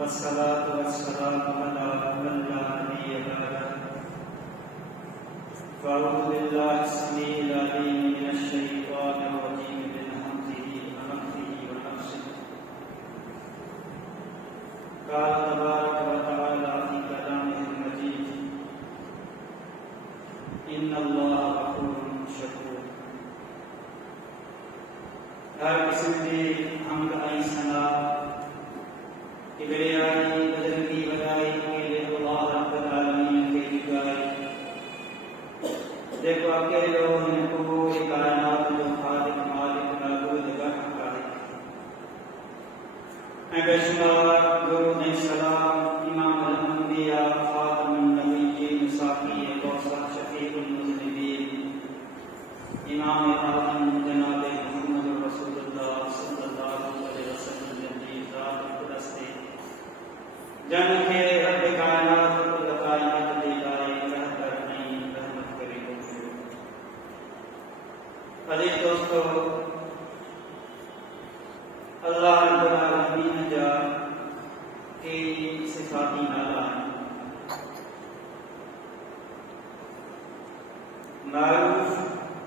والصلاة والسلام على من لا نبي بعده. فأعوذ بالله السميع العليم من الشيطان الرجيم من همزه ونفخه ونفسه. قال تبارك وتعالى في كلامه المجيد: إن الله غفور شكور. ہر قسم کی حمد و ثنا کبریائی بزرگی بڑائی کے لیے اللہ رب العالمین کی جگائی. دیکھو اکیلے لوگ ہیں قبول کائنات جو خالق مالک معبود برحق ہے. اے بے شمار درود و سلام امام الانبیاء خاتم النبیین ساقی کوثر شفیع المذنبین امام اعظم جناب محمد رسول اللہ صلی اللہ علیہ وسلم کی ذات اقدس سے جن کے رب کائنات کو کائنات دی جائے رحمت نہیں رحمت کرے. عزیز دوستو، اللہ رب العالمین جا کی صفاتی نالا ہیں معروف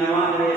99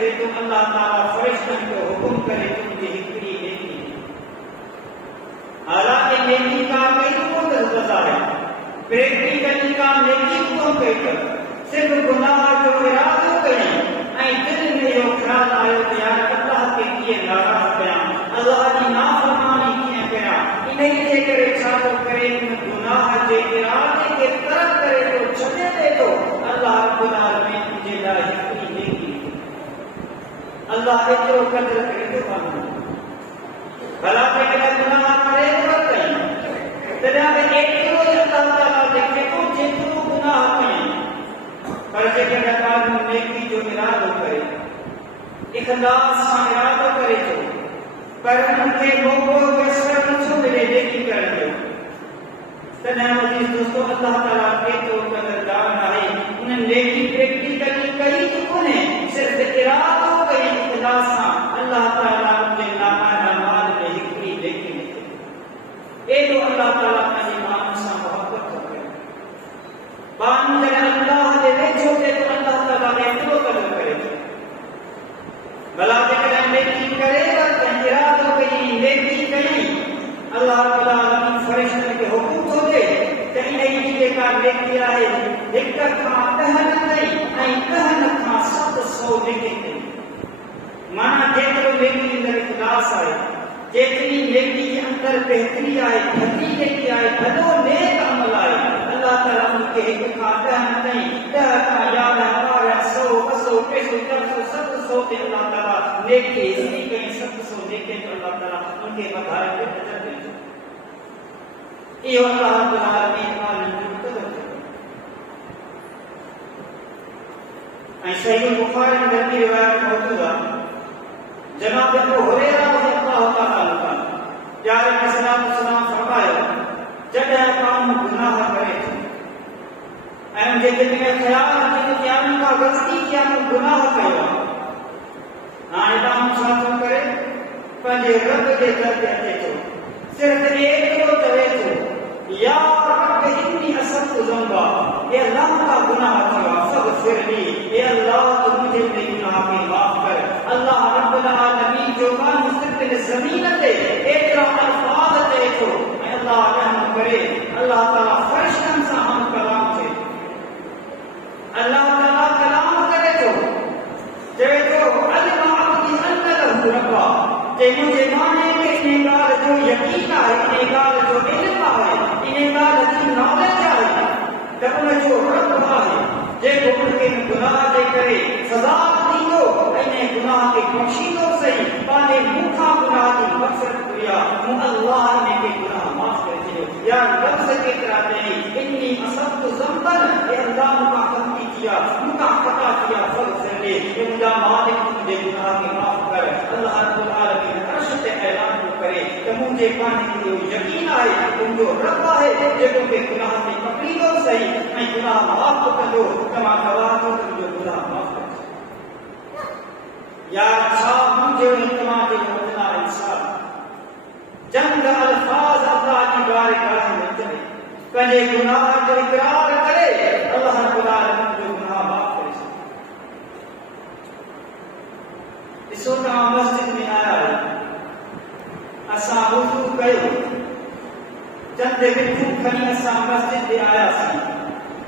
سکے تو اللہ تعالیٰ فرشتن کو حکم کرے تم کی ہکڑی نیکی حالانکہ نیکی کا کئی کو دلدزا ہے پریکٹیکلی کا نیکی کو کہتا صرف گناہ جو ارادو کریں دل میں جو خیال آئے کہ اللہ کے کیے ناراض کیا اللہ کی نافرمانی کیا گیا انہیں لے کر ارشاد کرے گناہ کے ارادے کے ترک کرے تو چھٹے دے تو اللہ رب العالمین تجھے لاحقی دے گی اللہ اترو قدر کرے تو قانون بھلا کہ گناہ کرے تو کہیں تجھا میں اترو اللہ تعالیٰ دیکھے تو جترو گناہ کریں پر جگہ قانون نیکی جو ارادہ کرے اخلاص سے ارادہ کرے تو پر ان کے موقعوں کے سر نچو ملے نیکی کر دو تنہا عزیز دوستو اللہ تعالیٰ کے تو قدردار آئے انہیں نیکی پریکٹیکلی کئی تو انہیں صرف ارادوں کئی اخلاص سے اللہ تعالیٰ کے نامال میں ہکری نیکی لیتے اے تو اللہ تعالیٰ کا ایمان سے محبت ہو گیا بان جگہ اللہ دے بیچو کے تو اللہ تعالیٰ نے تو قدر کرے بلا جگہ نیکی کرے اور ارادوں کئی نیکی کئی اللہ تعالیٰ فرشتوں کے حکم تو دے کہیں نہیں دیئے کا نیکی آئے دکھر کھا کہن نہیں آئی کہن کھا 700 نیکی نہیں مانا جیترو نیکی اندر اخلاص آئے جیتنی نیکی کے اندر بہتری آئے بھتی نیکی آئے بھلو نیک عمل آئے اللہ تعالیٰ ان کے ایک کھا کہن نہیں کہا یاد ہے ہمارا 100 200 300 400 700 کے اللہ تعالیٰ نیکی اسی کہیں 700 نیکی تو اللہ تعالیٰ ان کے مدھارے کے تجر دے یہ اللہ رب العالمین عالم قدر ہے صحیح بخاری میں درمی روایت موجود ہے جناب ابو ہریرہ رضی اللہ تعالیٰ عنہ پیارے السلام فرمایا جب قوم گناہ کرے اے مجھے دل میں خیال ہے کہ آدمی کا غلطی کیا تو گناہ کرے امام صاحب کرے پنجے رب دے کر دیتے تو صرف ایک کو کرے تو یا رب انی اسد ذنبا اے اللہ کا گناہ کیا فغفر لی اے اللہ تو مجھے اپنے گناہ کی معاف کر اللہ رب العالمین جو کا مستقبل زمین دے اتنا الفاظ دے تو اے اللہ رحم کرے اللہ تعالیٰ فرشتن سے ہم کلام سے اللہ تعالیٰ کلام کرے تو علم عبدی ان له ربا کہ مجھے مانے کہ انہیں گال جو یقین ہے انہیں گال جو علم ہے انہیں گال کی نالج ہے جب انہیں جو رب ہے جے کو ان کے گناہ دے کرے سزا دیو انہیں گناہ کے بخشیدوں سے پانے مکھا گناہ کی مغفرت کیا اللہ انہیں کے گناہ معاف کر دیو یا لفظ کے کراتے ہیں انی اصبت ذنبن اے اللہ مکا غلطی کیا مکا خطا کیا فغفر لے اے مجھا مالک مجھے گناہ کے معاف کر اللہ رب العالمین عرش تے اعلان کو کرے کہ مجھے پانے کی یقین آئے تم جو رب ہے جب کے گناہ سے تقریبا صحیح میں گناہ معاف کر دو کما گواہ تو جو گناہ معاف کر یا صاحب مجھے انتما کے مدنہ انسان جنگ الفاظ اللہ کی بارگاہ میں چلے پہلے گناہ جو اقرار کرے اللہ رب العالمین جو گناہ معاف کرے اس وقت مسجد میں آیا ہے اساں وضو کیو چند وکھو کھنی اساں مسجد میں آیا سی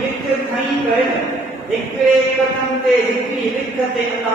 وڪ کھني ڪيو هڪڙي قدم تي هڪڙي وڪ تي الله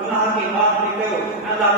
گناہ کي معاف ڪيو الله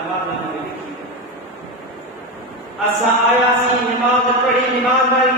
اعمال نامه میں لکھی اساں آیا سی نماز پڑھی نماز واري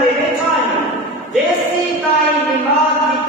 تي ويٺا آهيون جيسي تائين نماز جي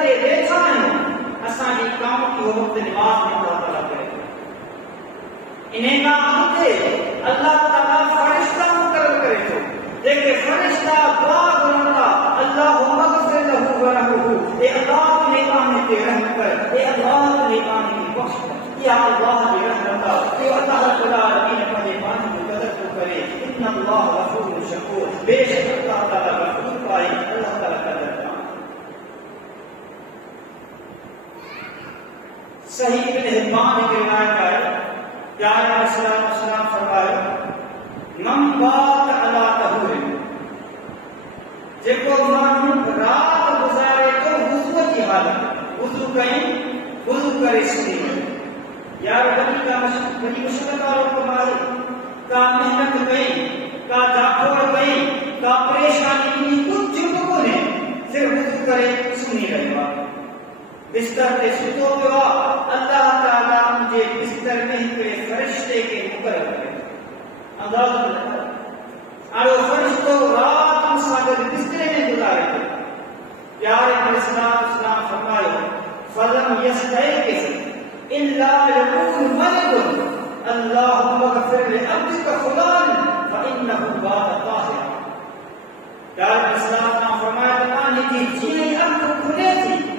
تي ويٺا آهيون اساں جي قوم کي وقت نماز میں الله تعالیٰ کرے انہیں کا آتے اللہ تعالیٰ فرشتہ مقرر کرے تو لیکن فرشتہ دعا کرنا اللہ مغفر لہو ورحمہو اے اللہ نے آنے کے رحم کر اے اللہ نے آنے کی بخش کر یا اللہ کی رحمتہ کہ اللہ رب العالمین اپنے پانی کو قدر کو کرے ان اللہ غفور شکور بے شک اللہ تعالیٰ غفور پائے اللہ تعالیٰ قدر پائے صحیح ابن حبان کی روایت ہے پیارے السلام فرمایا من بات علی طہور جے کو من رات وضو کرے سنی یار بڑی مشکل والوں کو مارے کا محنت گئی کا جاکور گئی کا پریشانی کی کچھ جھٹکوں نے پھر وضو کرے سنی رہا بستر کے ستو ہوا اللہ تعالیٰ مجھے بستر میں پہ فرشتے کے مقرر کرے انداز اور فرشتوں رات مساجد بسترے میں گزارے تھے پیارے السلام فرمائے فلم يستيقظ الا يقول ملك اللهم اغفر لعبدك فلان فانه بات طاهرا پیارے السلام فرمایا پانی کی جی آنکھ کھلے تھی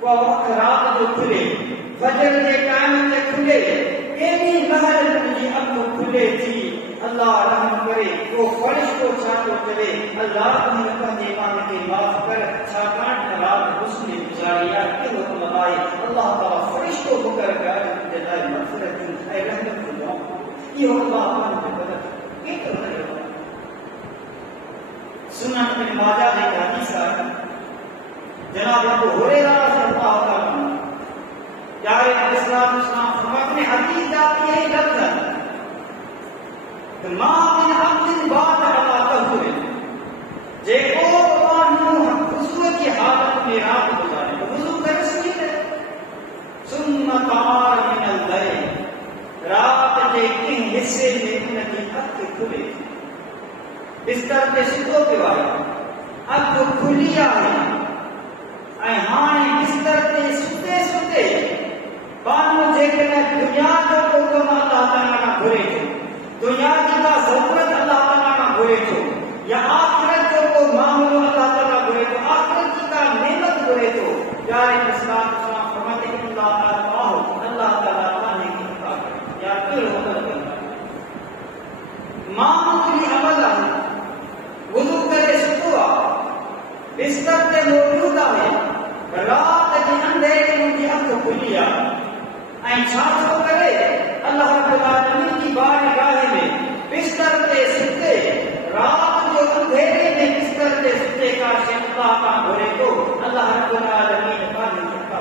وہ وقت رات جو کھلے فجر کے ٹائم میں کھلے ایمی محل کی آنکھ کھلے تھی اللہ رحم کرے وہ فرشتوں چھاٹو چلے اللہ تمہیں پہنچے مان کے معاف کر چھاکان رات حسن گزاریا کہ حکم آئے اللہ تعالیٰ فرشتوں کو کر گئے جدائی مغفرت اے رحمت اللہ یہ اللہ مان کے بدت یہ کر رہے ہو سنن ابن ماجہ نے حدیث ہے جناب ابو ہریرہ رضی اللہ تعالیٰ پیارے اسلام فرماتے ہیں حدیث جاتی ہے لفظ ما من عبد بعد على طهور جے کو وانو وضو کی حالت میں رات گزارے وضو کر سکتے ثم طار من الليل رات کے کن حصے میں ان کی آنکھ کھلے بستر کے سدو کے بعد آنکھ کھلی آئی ہاں بستر کے ستے ستے بانو جے کہ دنیا کو اللہ تعالیٰ گھرے دنیا کی کا ضرورت اللہ تعالیٰ نہ بھولے تو یا آخرت کو معاملہ اللہ تعالیٰ بھولے تو آخرت کی کا نعمت بھولے تو پیارے اسلام فرماتے ہیں اللہ تعالیٰ اللہ تعالیٰ پانے کی خطا کرے یا پھر ہوتا کرتا معمولی عمل وضو کرے سکوا بستر کے موجود ہے رات کے اندھیرے میں ان کی آنکھ کھلی آئی چھاچو کرے اللہ رب العالمین کی بارگاہ میں بستر کے ستے رات جو اندھیرے میں بستر کے ستے کا اللہ کا بھولے تو اللہ رب العالمین پانی چکا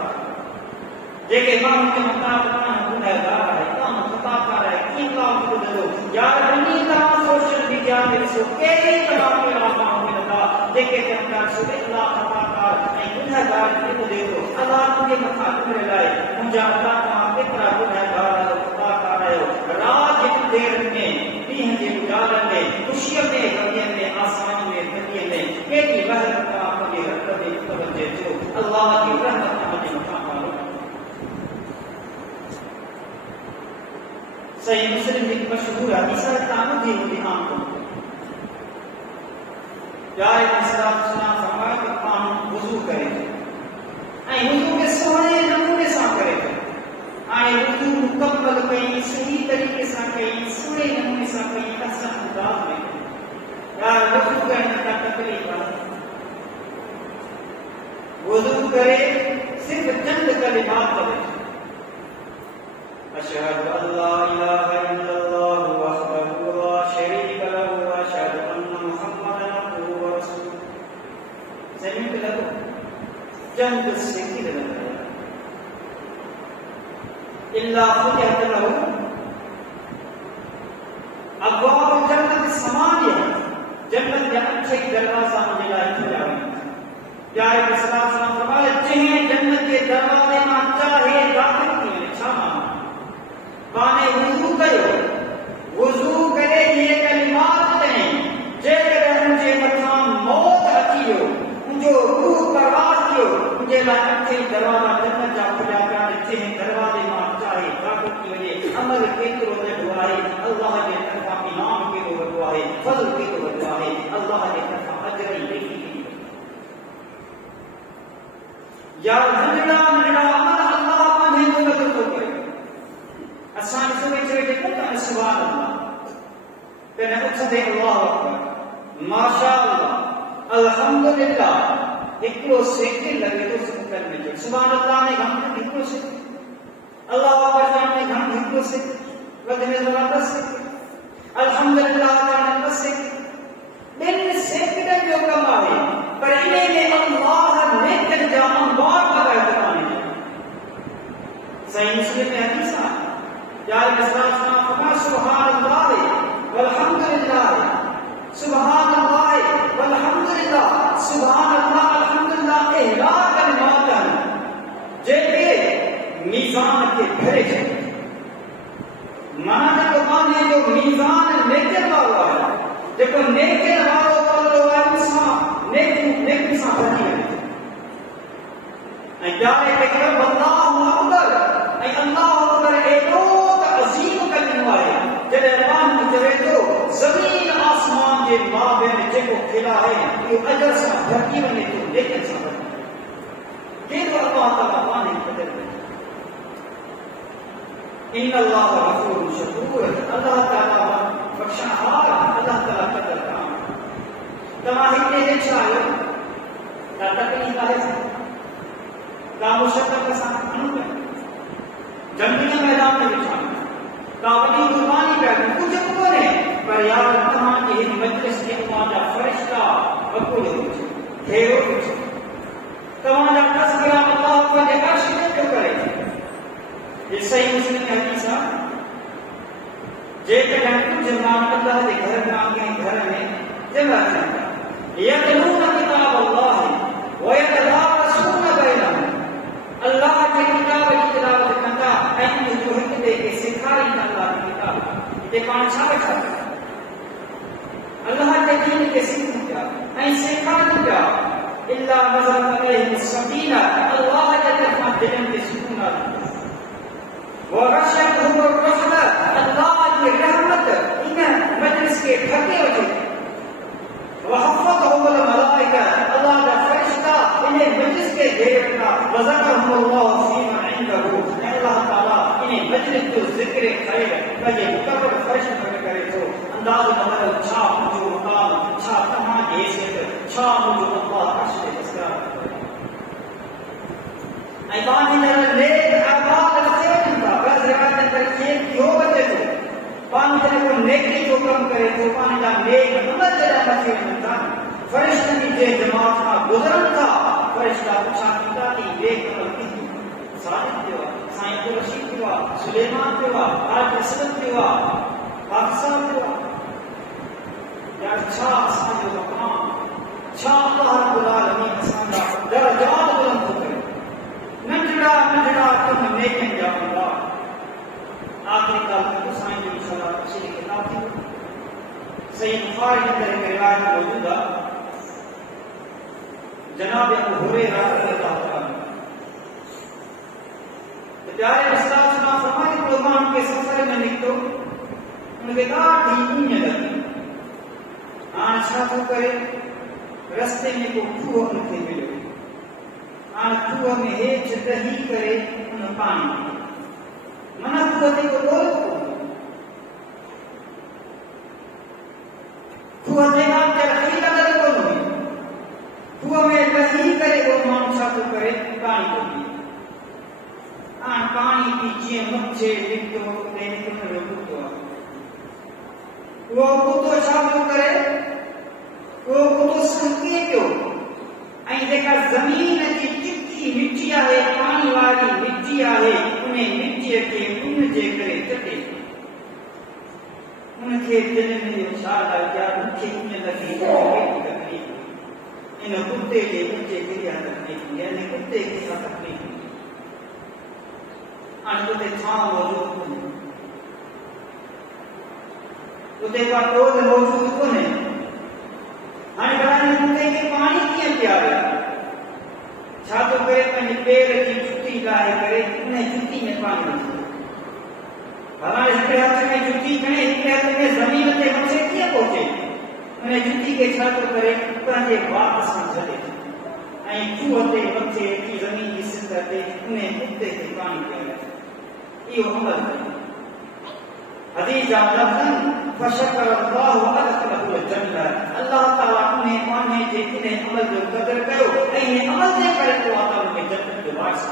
دیکھے امام کے مطابق گنہگار ہے کام خطا کر رہا ہے کی کام کو دلو یار بنی کا سوشل میڈیا میں سو کئی طرح کے کام میں لگا دیکھے کہ ہم سو اللہ خطا کر گنہگار کو دے دو اللہ مجھے مخاطب میں لائے مجھے اللہ کا اتنا گنہگار خطا کر رہے ہو رات کی دیر میں دین کے اجالے میں خوشیوں میں غموں میں آسان میں تھکے میں کہ رحمت کا مجھے رحمت توجہ جو اللہ کی رحمت کا مجھے مقام صحیح مسلم ایک مشہور حدیث ہے تعمد ہی ہوتی عام کو پیارے السلام فرمایا کہ قوم وضو کرے اے وضو کے سونے نمونے سے کرے اے وضو مکمل کئی صحیح طریقے سے کئی سونے نمونے سے کئی احسن انداز میں یار وضو کرنے کا تکلیف وضو کرے صرف چند کلمات کرے أشهد أن لا إله إلا الله وحده لا شريك له وأشهد أن محمدا عبده ورسوله سمعت لكم جنب السكين لله إلا فتحت له أبواب الجنة الثمانية جنت کے اچھے دروازہ ملا ہے پیارے السلام فرمایا جنہیں جنت کے دروازے میں چاہے داخل کیے چھاما بانے وضو کرو وضو کرے یہ کلمات نہیں جے کرے مجھے مطلب موت اچھی ہو مجھے روح پرواز کیو مجھے لائے اچھے دروازہ جنت جا کھلا پیارے چہے دروازے میں چاہے داخل کی وجہ عمل کے تو دعائے اللہ کے طرف انعام کے تو دعائے فضل کے تو دعائے اللہ کے طرف اجر لکھی یا نجلا نجلا عمل اللہ پنہیں مدد کو کرے اسان سوچ رہے تھے کہ سبحان اللہ پھر اچھے اللہ اکبر ماشاءاللہ الحمدللہ ایکو سیکنڈ لگے تو سکر میں جو سبحان اللہ نے ہم نے ایکو سیکنڈ اللہ اکبر نے ہم نے ایکو سیکنڈ ودنے زبردست سیکنڈ الحمدللہ تعالی سیکنڈ بن سیکنڈ جو کما ہے پر انہیں اللہ نے کر جام بار کا اعتراض میزان نیکن والا ہے جب نیکن والو والو انسان نیک انسان بنی ہے پیارے پیغمبر اللہ اکبر اللہ اکبر ایڈو عظیم کلمہ ہے جب اللہ چوے تو زمین آسمان کے مابین جيڪو کھلا ہے یہ اجر سا دھرتی وڃي تو لیکن سا کيڏو اللہ تعالیٰ پانے قدر ان اللہ غفور شکور اللہ تعالیٰ بخشنہار اللہ تعالیٰ قدر کام تمام ہتے چھا آيو تا تکلیف ہے کا مشقت کے ساتھ جنگی میدان میں بچھانا کا وڈی قربانی کر کچھ کونے پر یار تمام کی مجلس کے تمام فرشتہ وقول ہے تمام تذکرہ اللہ کے عرش میں کرے یہ صحیح مسلم حدیث ہے جے کہ کچھ مان اللہ کے گھر میں جمع ہے یتلون کتاب اللہ ویتدارسون بینہم اللہ کی کتاب کی تلاوت کندا این جو ہکدے کے سکھائی اللہ کی کتاب یہ پانچ چھا اللہ کے دین کے سکھ کیا این سکھائی کیا الا نزل علیہ السکینہ اللہ کے طرف دل کے سکون آتا ورشدهم الرحمہ اللہ کی رحمت ان مجلس کے ڈھکے ہوتے وحفظهم الملائکہ اللہ کا فرشتہ انہیں مجلس کے گھیر کا وذکرهم اللہ فیما عنده اللہ تعالیٰ انہیں مجلس کو ذکر خیر کجے مقرر فرشتہ کرے تو انداز مطلب چھا مجھو مقام چھا تمہاں حیثیت چھا مجھو اللہ عرش اسکار ایمان جنرل نیک اعمال خیر کا بس روایت ترکیب کیوں بچے تو پانی جنے کو نیکی جو کم کرے تو پانی جا نیک عمل جنا بچے ہوتا فرشتہ کی جے جماعت کا گزرن تھا فرشتہ پوچھا کیتا کہ نیک عمل کی صادق دیوا سائیں کو رشید دیوا سلیمان دیوا آج اسلم دیوا پاکستان دیوا یا چھا آسان جو مقام چھا اللہ رب العالمین آسان دا درجات بلند ہو گئے نجڑا تم نیکن جا اللہ آخری کال میں سائیں جو انشاءاللہ تفسیر کتاب تھی صحیح بخاری کے اندر ایک روایت موجود ہے جناب ابو ہریرہ رضی اللہ عنہ پیارے اسلام سنا فرماتے قربان کے سفر میں نکلو ان کے کہا ڈھیلی لگی آن چھا تو کرے رستے میں کو کھوہ ان کے ملے آن کھوہ میں ہیچ دہی کرے ان پانی منع کھوہ کو بول کھوہ دینا کیا خیلی کا در بول ہوئی کھوہ میں دہی کرے وہ مانچا تو کرے پانی کو بھی آن پانی پیچھے مچھے لکھو دینے کو روکو وہ کتو شامل کرے وہ کتو سنکے کیوں این دیکھا زمین کی چکی مٹی آئے پانی والی مٹی آئے انہیں مٹی کے ان جے کرے چٹے ان کے دل میں یہ خیال آیا کیا ان کے انہیں لگی تکلیف ان کتے کے بچے گریا تکلیف یعنی کتے کی تکلیف آج کتے چھاں موجود کنے کتے کا روز موجود کنے آج بڑھانے کتے کے پانی کیا پیارے چھا تو کرے پہنے پیر کی چھٹی لائے کرے انہیں چھٹی میں پانی دے ہمارے ہکڑے ہاتھ میں چھٹی کرے ہکڑے ہاتھ میں زمین تے ہم سے کیا پہنچے انہیں چھٹی کے چھا تو کرے پہنے واپس ہم چلے این چوہتے بچے کی زمین کی سندرتے انہیں کتے کے پانی پہنے یہ عمل ہے حدیث جاب لفظن فشکر اللہ ادخلہ الجنہ اللہ تعالیٰ انہیں مانے جے انہیں عمل جو قدر کرو انہیں عمل دے کرے تو آتا انہیں جنت جو بارس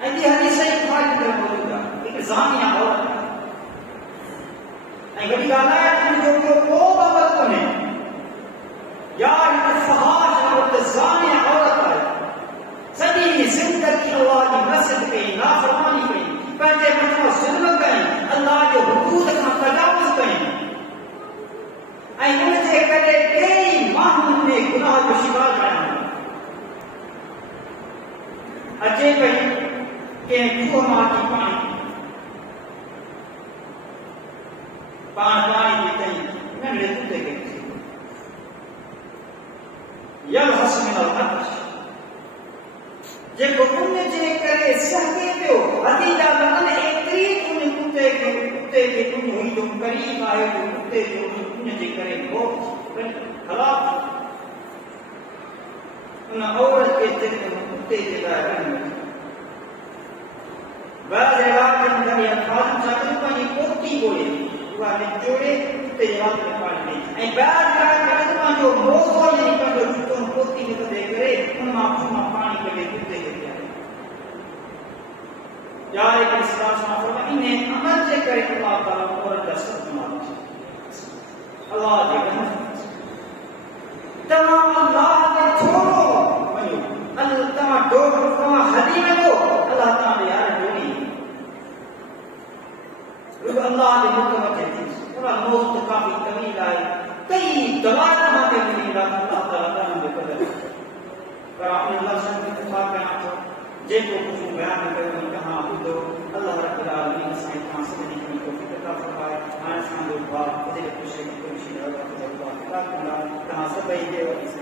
ایدی حدیث ہے بخاری میں موجود ہے ایک زانیہ عورت ہے گڑی گالا ہے کہ جو کو عمل کنے یار اتفاق عورت زانیہ عورت ہے سدی زندگی اللہ کی مسجد پہ نافرمانی پہ پہلے مطلب ظلم کریں اللہ کے حدود کا تجاوز کریں این سے کرے کئی ماہوں نے گناہ کو شکار کرنا اچھے کہیں کہ کھوہ ماں کی پانی ملے کتے کے یلحس من العطش جيڪو ان جي ڪري سهڪي پيو هدي جا بدن ايتري ان کتے کي ان هوئي جو قريب آهي جو کتے جو ان جي ڪري موت خلاف ان عورت کے دل میں کتے کے بارے میں بعض روایت اندر یہ خالم چاہتے پانی پوتی بولے وہ نچوڑے کتے جواب میں پانی دے بعض روایت اندر جو موسو یعنی پر جو چھتوں پوتی میں کتے کرے ان معصومہ پانی کے لئے کتے کے دیا جارے کہ اسلام سنا فرما انہیں عمل سے کرے اللہ تعالیٰ عورت کا سب مات اللہ دے گا تمام اللہ دے چھوڑو اللہ تمام ڈوڑ تمام حدی میں دو اللہ تعالیٰ یار ڈوڑی اللہ دے متوجہ تھی اور موت کافی طویل آئی کئی دلائل ہمارے ملی اللہ تعالیٰ نے قدر پر آپ نے اللہ سے اتفاق کرنا چاہو جے کو کچھ بیان کرو کہاں بدو اللہ رب العالمین سے کہاں سے نہیں کی توفیق عطا فرمائے آن شان دو بات خدای خوشی کی خوشی اور کہاں سے بھائی دے اور